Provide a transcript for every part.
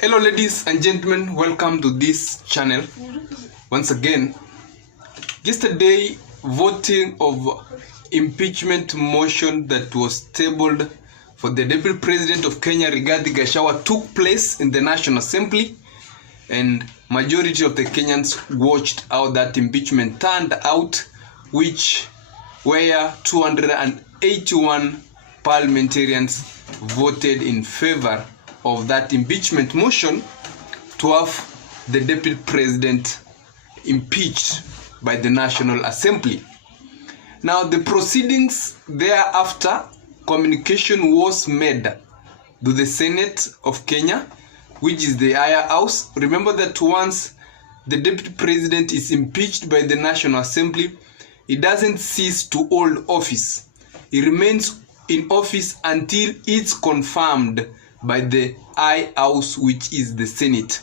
Hello ladies and gentlemen, welcome to this channel. Once again, yesterday voting of impeachment motion that was tabled for the Deputy President of Kenya, Rigathi Gachagua, took place in the National Assembly, and majority of the Kenyans watched how that impeachment turned out, which where 281 parliamentarians voted in favor of that impeachment motion to have the Deputy President impeached by the National Assembly. Now, the proceedings thereafter, communication was made to the Senate of Kenya, which is the higher house. Remember that once the Deputy President is impeached by the National Assembly, he doesn't cease to hold office. He remains in office until it's confirmed by the high house, which is the Senate.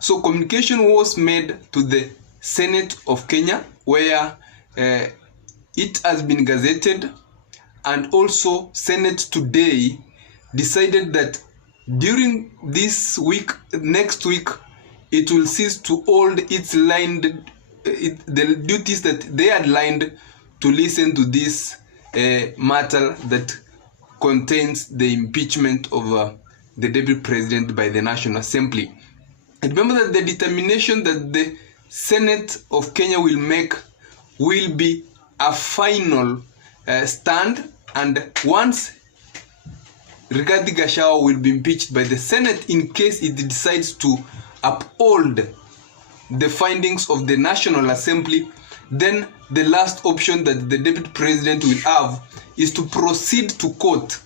So communication was made to the Senate of Kenya, where it has been gazetted, and also Senate today decided that during this week, next week, it will cease to hold its the duties that they had lined to listen to this matter that contains the impeachment of the Deputy President by the National Assembly. And remember that the determination that the Senate of Kenya will make will be a final stand, and once Rigathi Gachagua will be impeached by the Senate in case it decides to uphold the findings of the National Assembly, then the last option that the Deputy President will have is to proceed to court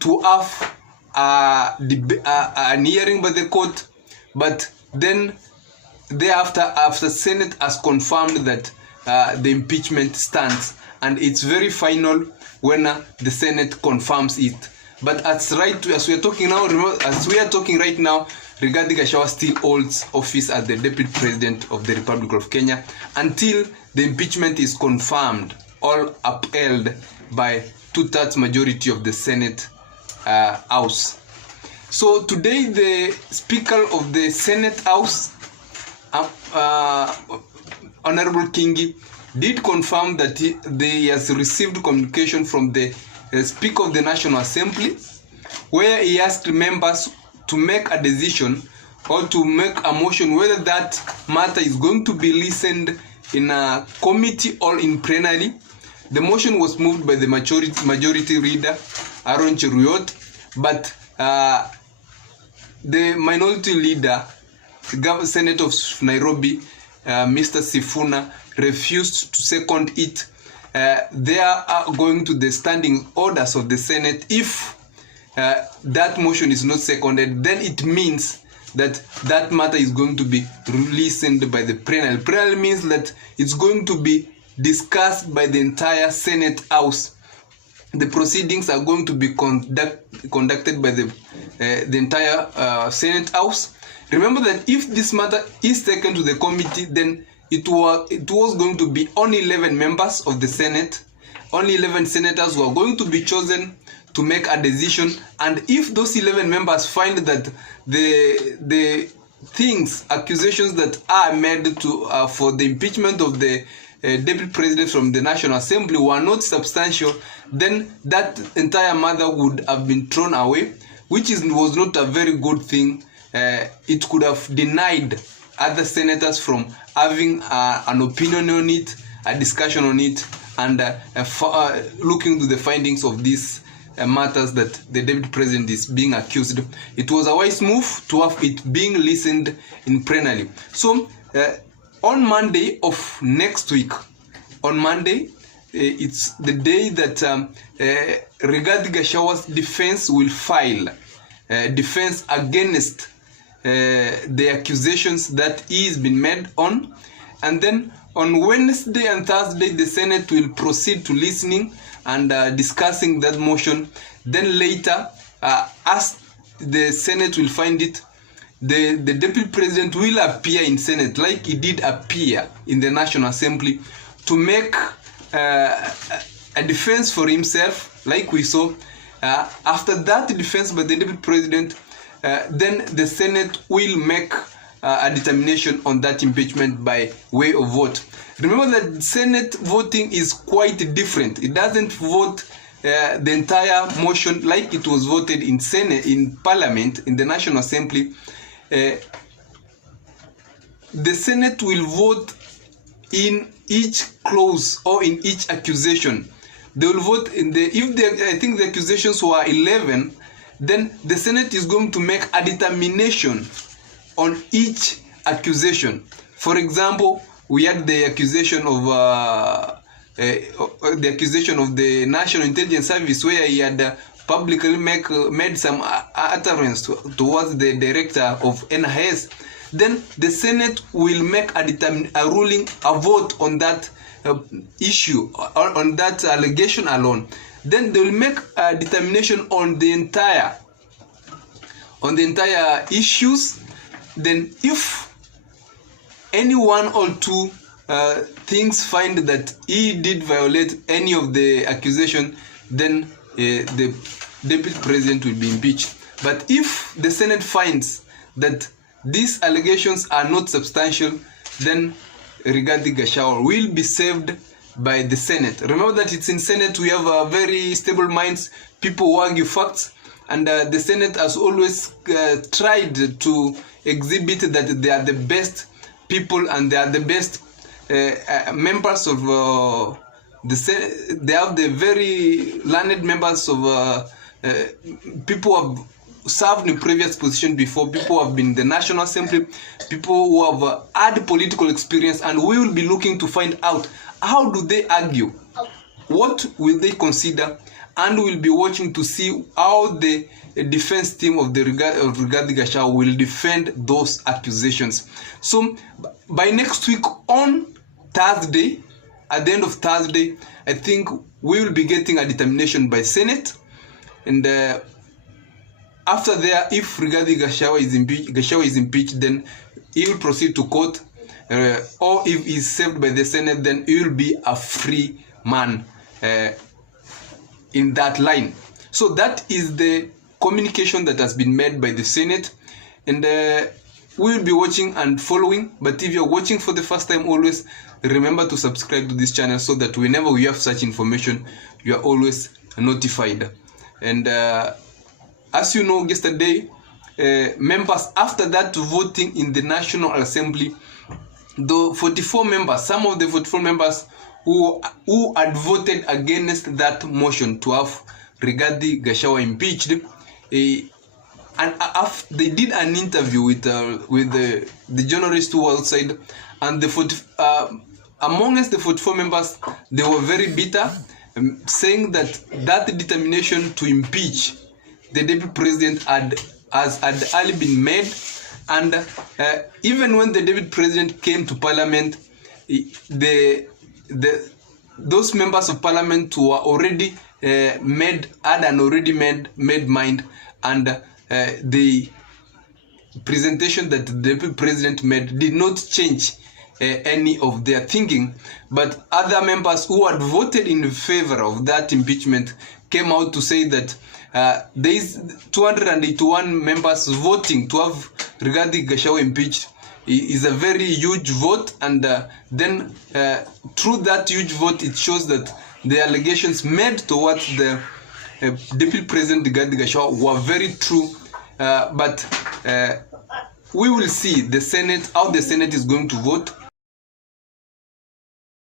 to have an hearing by the court. But then thereafter, after Senate has confirmed that the impeachment stands, and it's very final when the Senate confirms it. But as we are talking right now, Rigathi Gachagua still holds office as the Deputy President of the Republic of Kenya until the impeachment is confirmed, all upheld by 2/3 majority of the Senate House. So today the Speaker of the Senate House, Honorable Kingi, did confirm that he has received communication from the Speaker of the National Assembly, where he asked members to make a decision or to make a motion whether that matter is going to be listened in a committee or in plenary. The motion was moved by the majority leader, Aaron Cheruyot, but the minority leader, the Senator of Nairobi, Mr. Sifuna, refused to second it. They are going to the standing orders of the Senate. If that motion is not seconded, then it means that that matter is going to be listened by the plenary. Plenary means that it's going to be discussed by the entire Senate House. The proceedings are going to be conducted by the entire Senate House. Remember that if this matter is taken to the committee, then it was going to be only 11 members of the Senate, only 11 senators who are going to be chosen to make a decision. And if those 11 members find that the accusations that are made for the impeachment of the Deputy President from the National Assembly were not substantial, then that entire matter would have been thrown away, which was not a very good thing. It could have denied other senators from having an opinion on it, a discussion on it, and looking to the findings of these matters that the Deputy President is being accused. It was a wise move to have it being listened in plenary. So on Monday of next week, on Monday, it's the day that Rigathi Gachagua's defense will file defense against the accusations that he has been made on. And then on Wednesday and Thursday, the Senate will proceed to listening and discussing that motion. Then later, as the Senate will find it, the Deputy President will appear in Senate like he did appear in the National Assembly to make a defense for himself, like we saw. After that defense by the Deputy President, then the Senate will make a determination on that impeachment by way of vote. Remember that Senate voting is quite different. It doesn't vote the entire motion like it was voted in Senate, in Parliament, in the National Assembly. The Senate will vote in each clause or in each accusation. They will vote in I think the accusations were 11, then the Senate is going to make a determination on each accusation. For example, we had the accusation of the National Intelligence Service, where he had publicly made some utterance towards the director of NIS. Then the Senate will make a ruling, a vote on that issue, on that allegation alone. Then they will make a determination on the entire issues. Then if any one or two things find that he did violate any of the accusation, then the deputy president will be impeached. But if the Senate finds that these allegations are not substantial, then Rigathi Gachagua will be saved by the Senate. Remember that it's in Senate we have very stable minds, people who argue facts, and the Senate has always tried to exhibit that they are the best people and they are the best members of the Senate. They have the very learned members of people who have served in previous position before, people who have been in the National Assembly, people who have had political experience, and we will be looking to find out how do they argue, what will they consider, and we'll be watching to see how the defense team of Rigathi Gachagua will defend those accusations. So by next week on Thursday, at the end of Thursday, I think we will be getting a determination by Senate, and after there, if Rigathi Gachagua is impeached, then he will proceed to court, or if he's saved by the Senate, then he will be a free man in that line. So that is the communication that has been made by the Senate, and we will be watching and following. But if you're watching for the first time, always remember to subscribe to this channel so that whenever we have such information, you are always notified. And as you know, yesterday, members, after that voting in the National Assembly, the 44 members, some of the 44 members who had voted against that motion to have Rigathi Gachagua impeached, and they did an interview with the journalists who were outside, and amongst the 44 members, they were very bitter, saying that determination to impeach the deputy president had already been made, and even when the deputy president came to Parliament, those members of Parliament were already made mind, and the presentation that the deputy president made did not change any of their thinking. But other members who had voted in favor of that impeachment came out to say that there is 281 members voting to have Rigathi Gachagua impeached is a very huge vote, and then through that huge vote, it shows that the allegations made towards the Deputy President Rigathi Gachagua were very true. But we will see the Senate, how the Senate is going to vote.